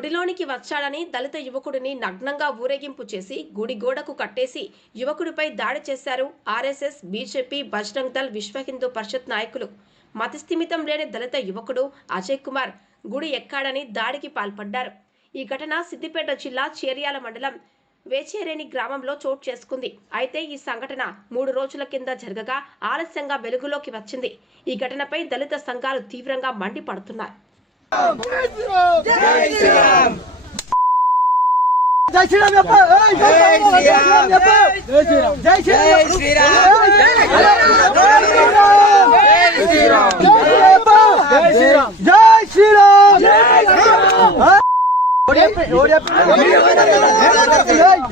గుడిలోనికి వచ్చాడని దళిత యువకుడిని నగ్నంగా ఊరేగింపు చేసి గుడి గోడకు కట్టేసి యువకుడిపై దాడి చేశారు ఆర్ఎస్ఎస్ బీజేపీ బజరంగ్ దళ్ విశ్వ హిందూ పరిషత్ నాయకులు. మతిస్థిమితం లేని దళిత యువకుడు అజయ్ కుమార్ గుడి ఎక్కాడని దాడికి పాల్పడ్డారు. ఈ ఘటన సిద్దిపేట జిల్లా చేర్యాల మండలం వేచేరేని గ్రామంలో చోటు చేసుకుంది. అయితే ఈ సంఘటన మూడు రోజుల కింద జరగగా ఆలస్యంగా వెలుగులోకి వచ్చింది. ఈ ఘటనపై దళిత సంఘాలు తీవ్రంగా మండిపడుతున్నాయి. జై శ్రీరామ్. జై శ్రీరామ్ జై శ్రీరామ్.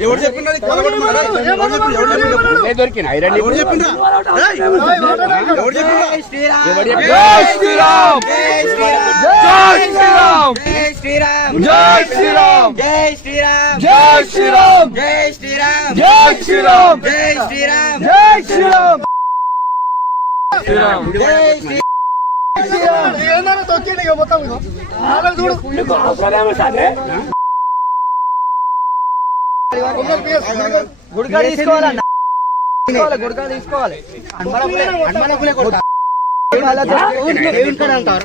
ఎవరు చెప్పిండ్రీ దొరికినా ఎవరు చెప్పిండ్రా ఎవరు చెప్పిండ్రా శ్రీరామ్ జై శ్రీరామ్ జై శ్రీరామ్ జై శ్రీరామ్ జై శ్రీరామ్ జై శ్రీరామ్ జై శ్రీరామ్ జై శ్రీరామ్ జై శ్రీరామ్ ఏందన్నా తొక్కిండు ఇక మొత్తం ఇక. నాలుగు చూడు. గుడికాడ తీసుకోవాలన్న. తీసుకోవాలి, గుడికాడ తీసుకోవాలి. హనుమానపులే కొడతా. మేము అందరం వీళ్ళే ఉన్నాం సార్